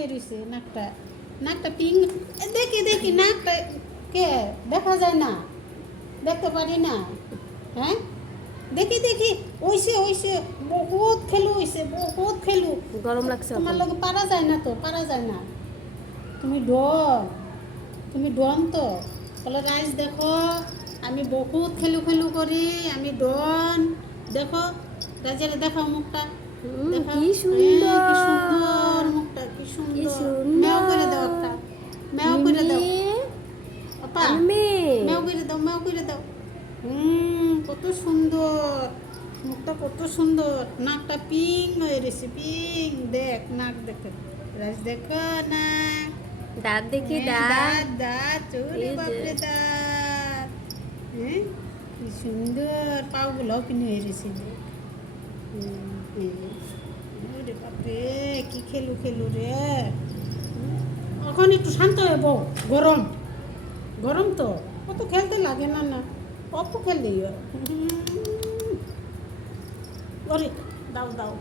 এই রইছে নাকটা, নাকটা পিং। দেখি দেখি নাকটা কে দেখা যায় না, দেখতে পারি না। হ্যাঁ দেখি দেখি, ওইসে ওইসে বহুত খেলু হইছে, বহুত খেলু। গরম লাগছে তোমার এখন। লগে পারা যায় না তো, পারা যায় না। তুমি ডন, তুমি ডন তো। বলে রাইস দেখো, আমি বহুত খেলু খেলু করি, আমি ডন। দেখো রাজের দেখাও মুখটা, দেখাও। কি হ্যাঁ কি সুন্দর, সুন্দর মুখটা, কি কি সুন্দর। ম্যাও করে দাও একটা, সুন্দর। ম্যাও করে মিমি, দাও। আপা আমি মেয়ে। ম্যাও করে দাও, ম্যাও করে দাও। কত সুন্দর মুখটা, কত সুন্দর। নাকটা পিং হয়ে রয়েছে, পিং। দেখ নাক, দেখো রাজ, দেখো নাক। দাঁত দেখি, হ্যাঁ, দাঁত। দাঁত দাঁত, চোরে এই যে। বাপরে দাঁত। হ্যাঁ কি সুন্দর, পাগুলোও কিনে হয়ে রয়েছে। দেখ এই যে। ওরে বাপরে, কি খেলু খেলু রে। এখন একটু শান্ত হয়ে বউ, গরম, গরম তো অত খেলতে লাগে না, না অল্প খেললেই হয়। ওরে দাও দাও।